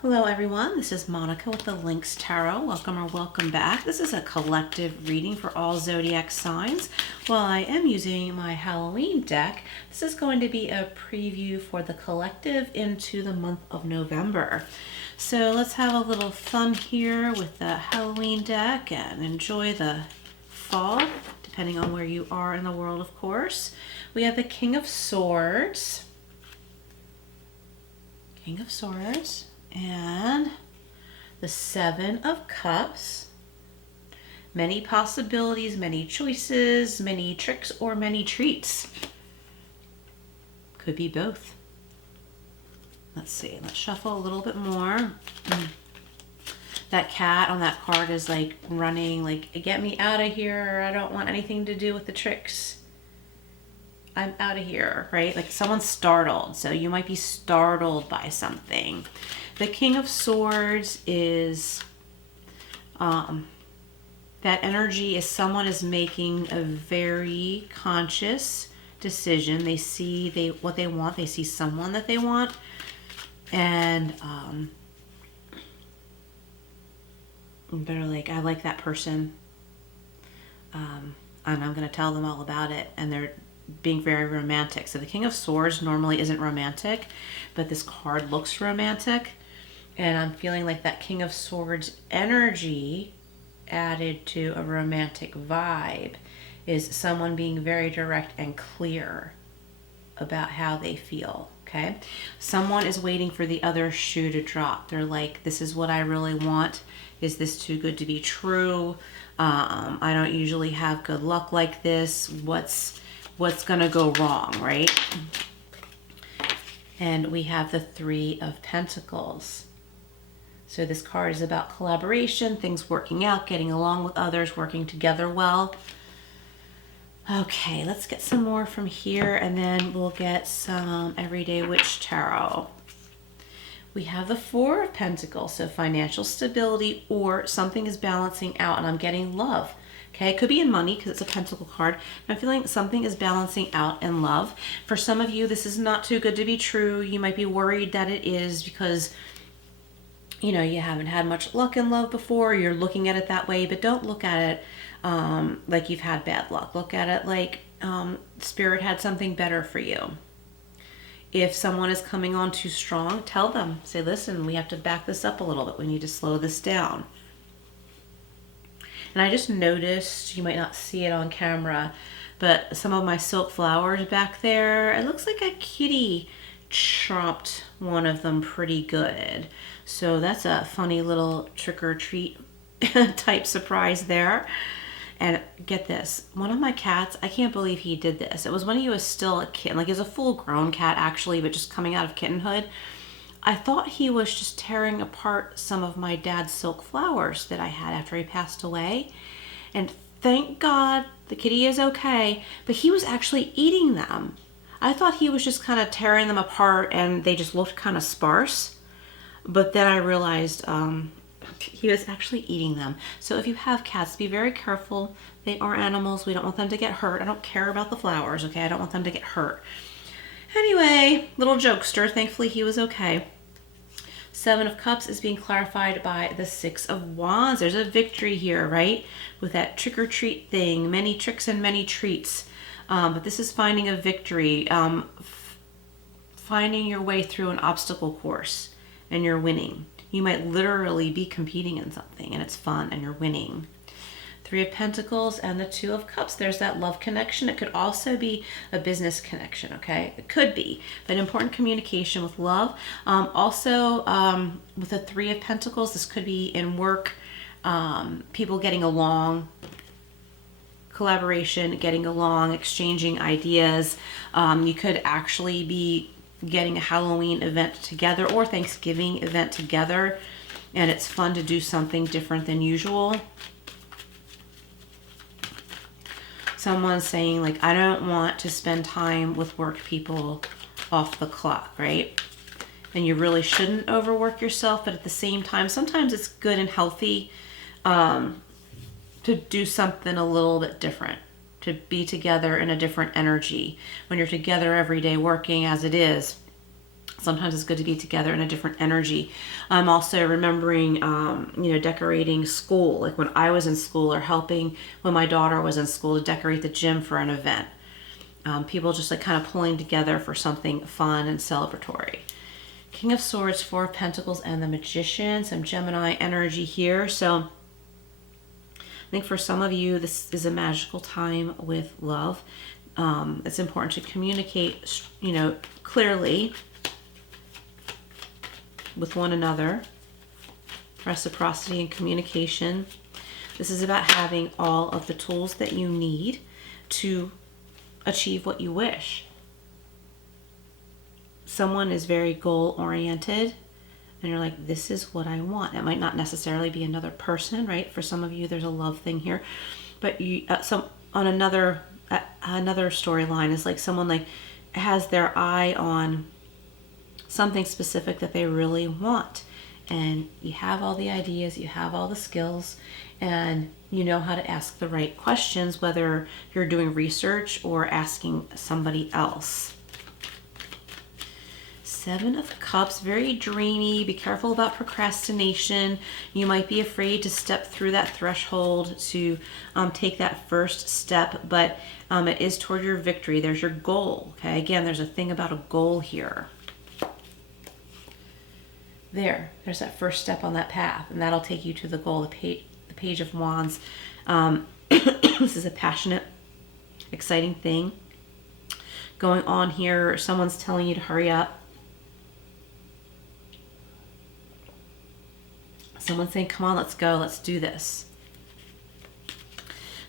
Hello everyone, this is Monica with the Lynx Tarot. Welcome or welcome back. This is a collective reading for all zodiac signs. While I am using my Halloween deck, this is going to be a preview for the collective into the month of November. So let's have a little fun here with the Halloween deck and enjoy the fall, depending on where you are in the world, of course. We have the King of Swords. King of Swords. And the Seven of Cups. Many possibilities, many choices, many tricks, or many treats. Could be both. Let's see, let's shuffle a little bit more. That cat on that card is like running, like, get me out of here. I don't want anything to do with the tricks. I'm out of here, right? Like someone's startled. So you might be startled by something. The King of Swords is, that energy is someone is making a very conscious decision. They see what they want. They see someone that they want. And they're like, I like that person. And I'm going to tell them all about it. And they're being very romantic. So the King of Swords normally isn't romantic, but this card looks romantic. And I'm feeling like that King of Swords energy added to a romantic vibe is someone being very direct and clear about how they feel, okay? Someone is waiting for the other shoe to drop. They're like, this is what I really want. Is this too good to be true? I don't usually have good luck like this. What's gonna go wrong, right? And we have the Three of Pentacles. So this card is about collaboration, things working out, getting along with others, working together well. Okay, let's get some more from here, and then we'll get some Everyday Witch Tarot. We have the Four of Pentacles, so financial stability or something is balancing out, and I'm getting love. Okay, it could be in money because it's a pentacle card. I'm feeling something is balancing out in love. For some of you, this is not too good to be true. You might be worried that it is because you know, you haven't had much luck in love before, you're looking at it that way, but don't look at it like you've had bad luck. Look at it like Spirit had something better for you. If someone is coming on too strong, tell them. Say, listen, we have to back this up a little bit. We need to slow this down. And I just noticed, you might not see it on camera, but some of my silk flowers back there, it looks like a kitty chomped one of them pretty good. So that's a funny little trick or treat type surprise there. And get this, one of my cats, I can't believe he did this. It was when he was still a kitten, like he was a full grown cat actually, but just coming out of kittenhood. I thought he was just tearing apart some of my dad's silk flowers that I had after he passed away. And thank God the kitty is okay, but he was actually eating them. I thought he was just kind of tearing them apart and they just looked kind of sparse. But then I realized he was actually eating them. So if you have cats, be very careful. They are animals. We don't want them to get hurt. I don't care about the flowers, okay? I don't want them to get hurt. Anyway, little jokester. Thankfully, he was okay. Seven of Cups is being clarified by the Six of Wands. There's a victory here, right? With that trick-or-treat thing. Many tricks and many treats. But this is finding a victory. Finding your way through an obstacle course. And you're winning. You might literally be competing in something and it's fun and you're winning. Three of Pentacles and the Two of Cups. There's that love connection. It could also be a business connection, okay? It could be, but important communication with love. Also, with the Three of Pentacles, this could be in work, people getting along, collaboration, getting along, exchanging ideas. You could actually be getting a Halloween event together or Thanksgiving event together, and it's fun to do something different than usual. Someone's saying like, I don't want to spend time with work people off the clock, right? And you really shouldn't overwork yourself, but at the same time, sometimes it's good and healthy to do something a little bit different. To be together in a different energy. When you're together every day working as it is, Sometimes it's good to be together in a different energy. I'm also remembering, decorating school. Like when I was in school, or helping when my daughter was in school to decorate the gym for an event. People just like kind of pulling together for something fun and celebratory. King of Swords, Four of Pentacles, and the Magician. Some Gemini energy here. So I think for some of you, this is a magical time with love. It's important to communicate, clearly with one another. Reciprocity and communication. This is about having all of the tools that you need to achieve what you wish. Someone is very goal oriented and you're like, this is what I want. It might not necessarily be another person, right? For some of you, there's a love thing here, but another storyline is like someone like has their eye on something specific that they really want. And you have all the ideas, you have all the skills, and you know how to ask the right questions, whether you're doing research or asking somebody else. Seven of Cups, very dreamy. Be careful about procrastination. You might be afraid to step through that threshold to take that first step, but it is toward your victory. There's your goal. Okay, again, there's a thing about a goal here. There's that first step on that path, and that'll take you to the goal. The Page of Wands. This is a passionate, exciting thing going on here. Someone's telling you to hurry up. Someone's saying, come on, let's go, let's do this.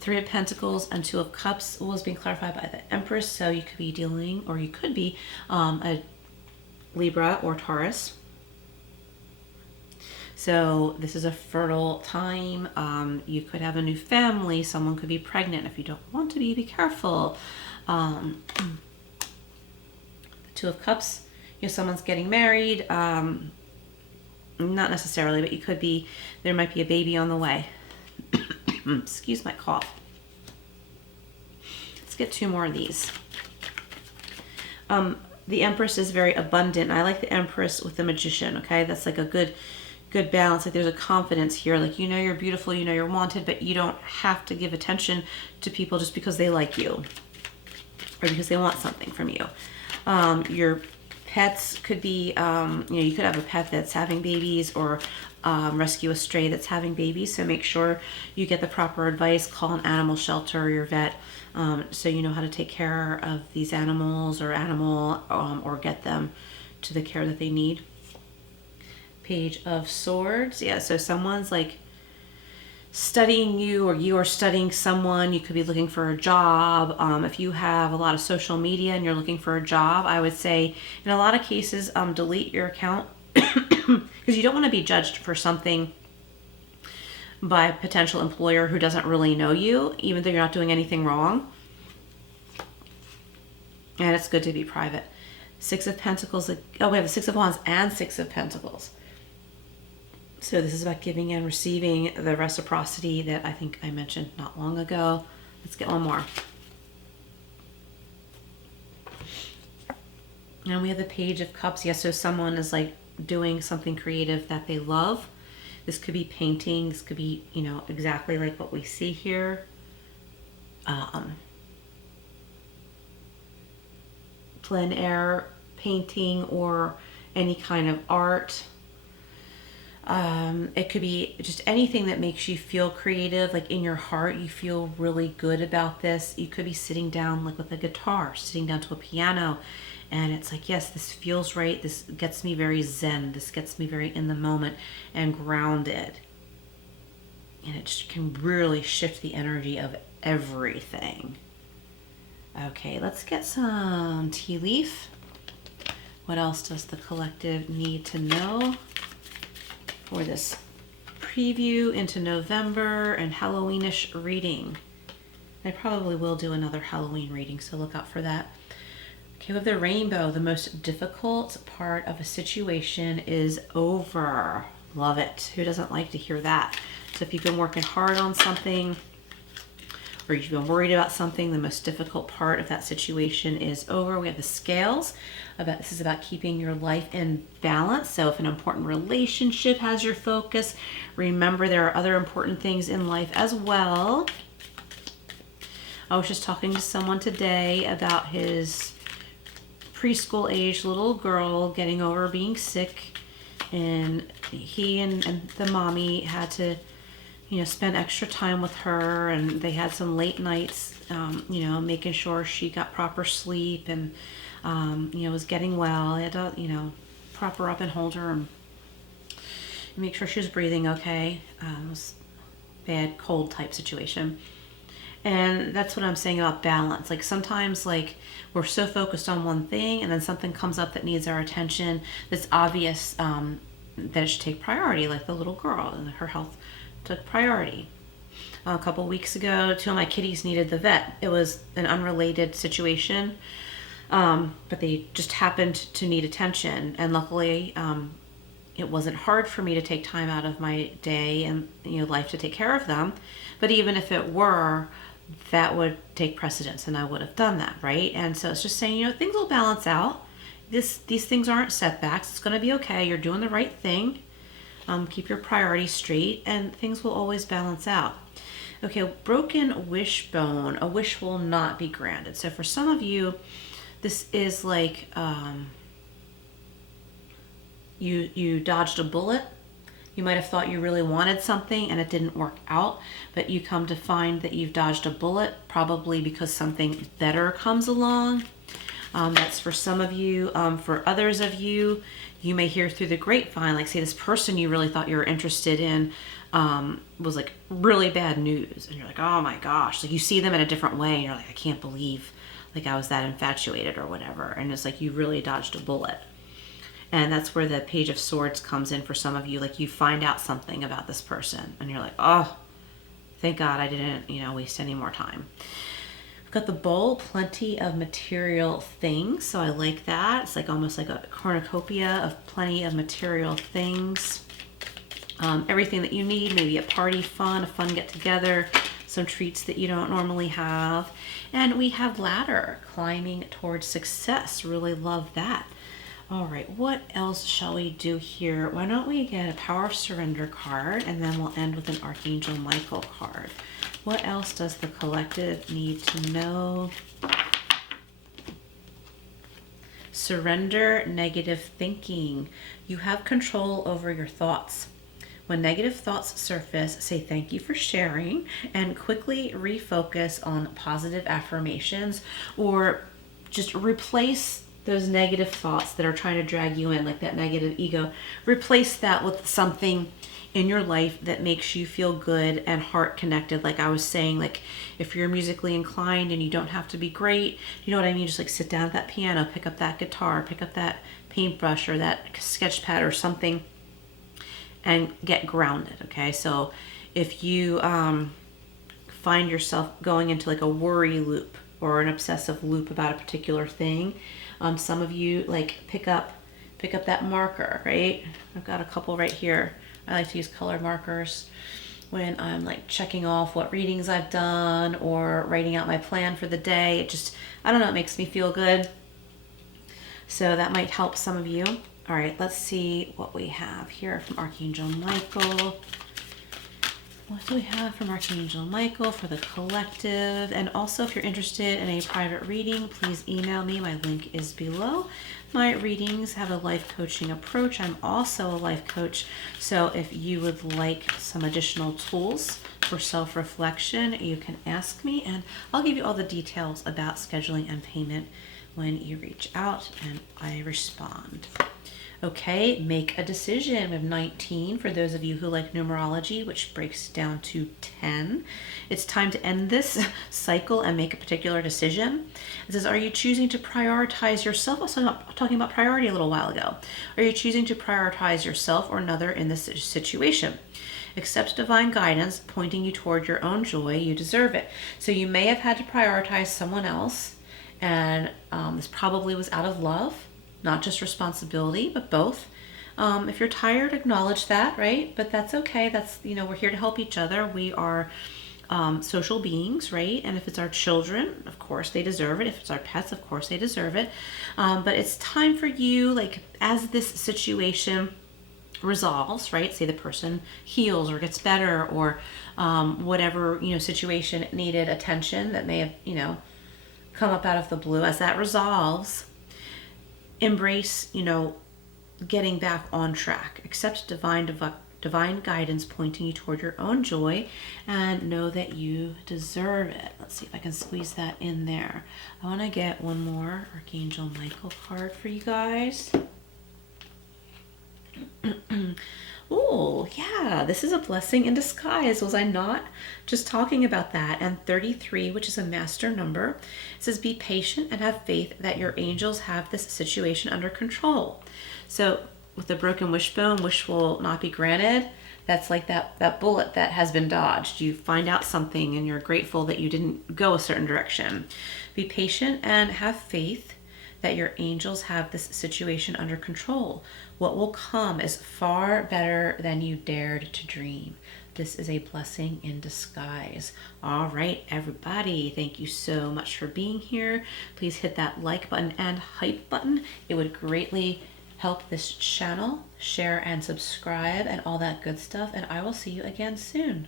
Three of Pentacles and Two of Cups was being clarified by the Empress. So you could be dealing, or you could be a Libra or Taurus. So this is a fertile time. You could have a new family. Someone could be pregnant. If you don't want to be careful. The Two of Cups, someone's getting married. Not necessarily, but there might be a baby on the way. Excuse my cough. Let's get two more of these. The Empress is very abundant. I like the Empress with the Magician, okay? That's like a good balance. Like there's a confidence here. Like, you're beautiful, you're wanted, but you don't have to give attention to people just because they like you or because they want something from you. Your pets could be, you could have a pet that's having babies, or rescue a stray that's having babies. So make sure you get the proper advice. Call an animal shelter or your vet, so you know how to take care of these animals or get them to the care that they need. Page of Swords. Yeah, so someone's like studying you, or you are studying someone. You could be looking for a job. If you have a lot of social media and you're looking for a job, I would say in a lot of cases, delete your account because you don't want to be judged for something by a potential employer who doesn't really know you, even though you're not doing anything wrong. And it's good to be private. Six of Pentacles. Oh, we have the Six of Wands and Six of Pentacles. So this is about giving and receiving, the reciprocity that I think I mentioned not long ago. Let's get one more. And we have the Page of Cups. Yes, so someone is like doing something creative that they love. This could be painting. This could be, exactly like what we see here. Plein air painting or any kind of art. It could be just anything that makes you feel creative, like in your heart, you feel really good about this. You could be sitting down like with a guitar, sitting down to a piano, and it's like, yes, this feels right. This gets me very zen. This gets me very in the moment and grounded. And it just can really shift the energy of everything. Okay, let's get some tea leaf. What else does the collective need to know for this preview into November and Halloweenish reading? I probably will do another Halloween reading, so look out for that. Okay, with the rainbow, the most difficult part of a situation is over. Love it. Who doesn't like to hear that? So if you've been working hard on something, or you've been worried about something, the most difficult part of that situation is over. We have the scales. This is about keeping your life in balance. So if an important relationship has your focus, remember there are other important things in life as well. I was just talking to someone today about his preschool age little girl getting over being sick, and he and the mommy had to, you know, spend extra time with her, and they had some late nights, you know, making sure she got proper sleep and, you know, was getting well. They had to, you know, prop her up and hold her and make sure she was breathing okay. It was a bad cold type situation. And that's what I'm saying about balance. Like sometimes like we're so focused on one thing and then something comes up that needs our attention that's obvious that it should take priority, like the little girl, and her health took priority. A couple weeks ago, 2 of my kitties needed the vet. It was an unrelated situation, but they just happened to need attention. And luckily, it wasn't hard for me to take time out of my day and, you know, life to take care of them. But even if it were, that would take precedence, and I would have done that, right? And so it's just saying, you know, things will balance out. These things aren't setbacks. It's going to be okay. You're doing the right thing. Keep your priorities straight, and things will always balance out. Okay, broken wishbone. A wish will not be granted. So for some of you, this is like you dodged a bullet. You might have thought you really wanted something and it didn't work out, but you come to find that you've dodged a bullet, probably because something better comes along. That's for some of you. For others of you, you may hear through the grapevine, like say this person you really thought you were interested in was like really bad news. And you're like, oh my gosh, like you see them in a different way and you're like, I can't believe like I was that infatuated or whatever. And it's like you really dodged a bullet. And that's where the Page of Swords comes in for some of you. Like you find out something about this person and you're like, oh, thank God I didn't, you know, waste any more time. We've got the bowl, plenty of material things. So I like that. It's like almost like a cornucopia of plenty of material things. Everything that you need, maybe a party fun, a fun get together, some treats that you don't normally have. And we have ladder, climbing towards success. Really love that. All right, what else shall we do here? Why don't we get a Power of Surrender card, and then we'll end with an Archangel Michael card. What else does the collective need to know? Surrender negative thinking. You have control over your thoughts. When negative thoughts surface, say thank you for sharing and quickly refocus on positive affirmations, or just replace those negative thoughts that are trying to drag you in, like that negative ego. Replace that with something in your life that makes you feel good and heart connected. Like I was saying, like if you're musically inclined and you don't have to be great, you know what I mean? Just like sit down at that piano, pick up that guitar, pick up that paintbrush or that sketch pad or something and get grounded, okay? So if you find yourself going into like a worry loop or an obsessive loop about a particular thing, some of you like pick up that marker, right? I've got a couple right here. I like to use colored markers when I'm like checking off what readings I've done or writing out my plan for the day. It just, I don't know, it makes me feel good. So that might help some of you. All right, let's see what we have here from Archangel Michael. What do we have from Archangel Michael for the collective? And also, if you're interested in a private reading, please email me. My link is below. My readings have a life coaching approach. I'm also a life coach. So if you would like some additional tools for self-reflection, you can ask me, and I'll give you all the details about scheduling and payment when you reach out and I respond. Okay, make a decision. We have 19 for those of you who like numerology, which breaks down to 10. It's time to end this cycle and make a particular decision. It says, are you choosing to prioritize yourself? I was talking about priority a little while ago. Are you choosing to prioritize yourself or another in this situation? Accept divine guidance pointing you toward your own joy. You deserve it. So you may have had to prioritize someone else, and this probably was out of love. Not just responsibility, but both. If you're tired, acknowledge that, right? But that's okay. That's, you know, we're here to help each other. We are social beings, right? And if it's our children, of course they deserve it. If it's our pets, of course they deserve it. But it's time for you, like, as this situation resolves, right? Say the person heals or gets better, or whatever, situation needed attention that may have, come up out of the blue. As that resolves, embrace, getting back on track. Accept divine guidance pointing you toward your own joy, and know that you deserve it. Let's see if I can squeeze that in there. I want to get one more Archangel Michael card for you guys. Oh, yeah, this is a blessing in disguise. Was I not just talking about that? And 33, which is a master number, says, be patient and have faith that your angels have this situation under control. So with the broken wishbone, wish will not be granted. That's like that bullet that has been dodged. You find out something and you're grateful that you didn't go a certain direction. Be patient and have faith that your angels have this situation under control. What will come is far better than you dared to dream. This is a blessing in disguise. All right, everybody, thank you so much for being here. Please hit that like button and hype button. It would greatly help this channel. Share and subscribe and all that good stuff. And I will see you again soon.